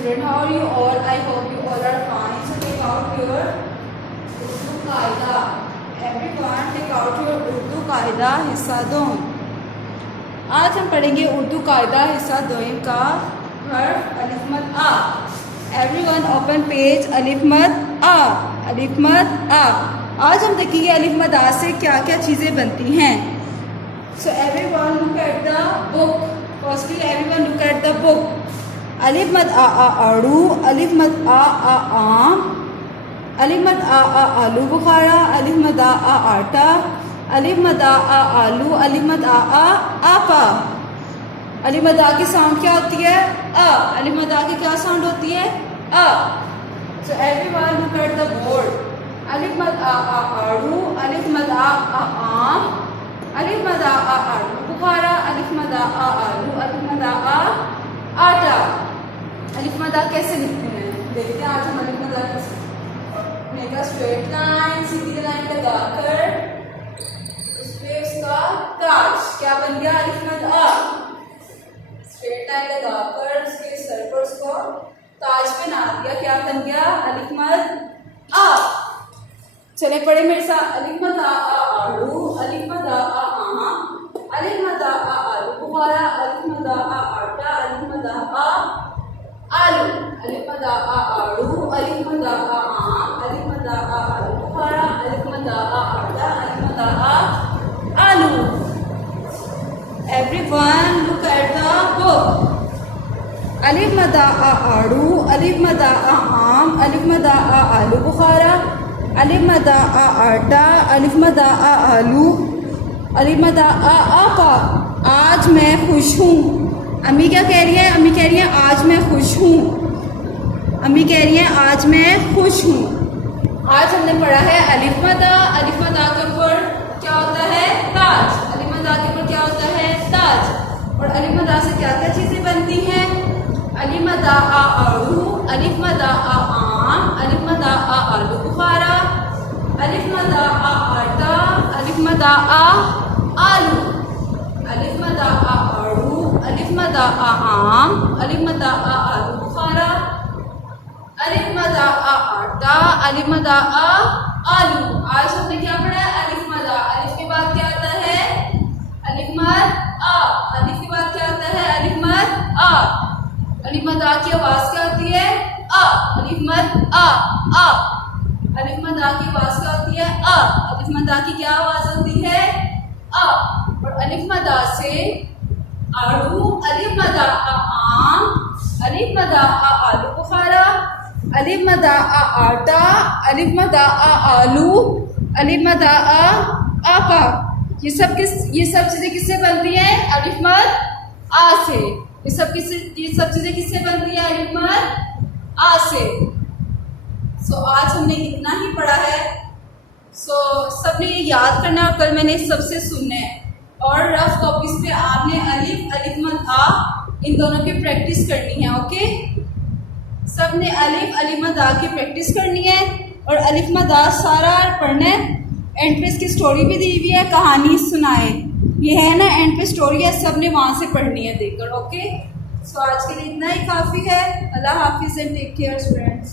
student, how are you all? I hope you all are fine. So take out your Urdu Qaida. Everyone take out your Urdu Qaida हिस्सा 2. आज हम पढ़ेंगे उर्दू कायदा हिस्सा 2 का हर्फ अलिफ मद आ. Everyone open page अलिफ मद आ. अलिफ मद आ. आज हम देखेंगे अलिफ मद आ से क्या क्या चीज़ें बनती हैं. So everyone look at the book. Firstly, everyone look at the book. अलिफ मद आ आड़ू, अलिफ मद आ आम, अलिफ मद आ आलू बुखारा, अलिफ मद आ आटा, अलिफ मद आ आलू, अलिफ मद आ आपा. अलिफ मद आ की साउंड क्या होती है? अ. अलिफ मद आ की क्या साउंड होती है? अ. So everyone look at the board. अलिफ मद आ आड़ू, अलिफ मद आ आम, अलिफ मद आ आलू बुखारा, अलिफ मद आ आलू, अलिफ मद आ आटा. अलिफ मद आ कैसे लिखते हैं देखते हैं. आज हम अलिफ मद आ कैसे मेरा स्ट्रेट लाइन सीधी लाइन लगाकर उस पे उसका ताज क्या बन गया? अलिफ मद आ. स्ट्रेट लाइन लगाकर उसके सर पर उसको ताज बना दिया. क्या बन गया? अलिफ मद आ. चले पढ़े मेरे साथ. अलिफ मद आ आड़ू, अलिफ मद आ आम, अलिफ मद आ आलू बुखारा, अलिफ मद आ आटा, अलिफ मद आ आलू, अलिफ मद आ आड़ू, अलिफ मद आ आम, अलिफ मद आ आलू बुखारा, अलिफ मद आ आटा, अलिफ मद आ आलू. Everyone look at the book. अलिफ मद आ आड़ू, अलिफ मद आ आम, अलिफ मद आ आलू बुखारा, अलिफ मद आ आटा, अलिफ मद आ आलू, अलिफ मद आ आपा. आज मैं खुश हूँ. अम्मी क्या कह रही है? अम्मी कह रही है आज मैं खुश हूँ. अम्मी कह रही है आज मैं खुश हूँ. आज हमने पढ़ा है अलिफ मद आ. अलिफ मद आ के ऊपर क्या होता है? ताज. अलिफ मद आ के ऊपर क्या होता है? ताज. और अलिफ मद आ से क्या क्या चीज़ें बनती हैं? अलिफ मद आ आड़ू, अलिफ मद आ आम, अलिफ मद आ आलू बुखारा, अलिफ मद आ आटा, अलिफ मद आ आलू, अलिफ मद आ आड़ू, अलिफ मद आ आम, अलिफ मद आ आलू बुखारा, अलिफ मद आ आटा, अलिफ मद आ आलू. आज हमने क्या पढ़ा है? अलिफ मद आ. अलिफ के बाद क्या आता है? अलिफ मद आ. अलिफ के बाद क्या आता है? अलिफ मद आ. अलिफ मद आ की आवाज क्या होती है? अ. अलिफ मद आ. अलिफ मद आ की आवाज क्या होती है? अ. अलिफ मद आ की क्या आवाज होती है? अ. और अलिफ मद आ से आड़ू, अलिफ मद आ आम, अलिफ मद आ आलू बुखारा, अलिफ मद आ आटा, अलिफ मद आ आलू, अलिफ मद आ आपा. ये सब चीजें किससे बनती हैं? अलिफ मद आ से. ये सब चीजें किससे बनती है? अलिफ मद आ से. सो आज हमने इतना ही पढ़ा है. सो सबने ये याद करना और कल मैंने सबसे सुनना है. और रफ कॉपीज पे आपने अलिफ, अलिफ मद आ इन दोनों की प्रैक्टिस करनी है. ओके, सबने अलिफ, अलिफ मद आ की प्रैक्टिस करनी है और अलिफ मद आ सारा पढ़ना है. एंड पे इसकी स्टोरी भी दी हुई है, कहानी सुनाए. ये है ना एंड पे स्टोरी है, सबने वहाँ से पढ़नी है देखकर. ओके, सो आज के लिए इतना ही काफ़ी है. अल्लाह हाफिज़ एंड टेक केयर स्टूडेंट्स.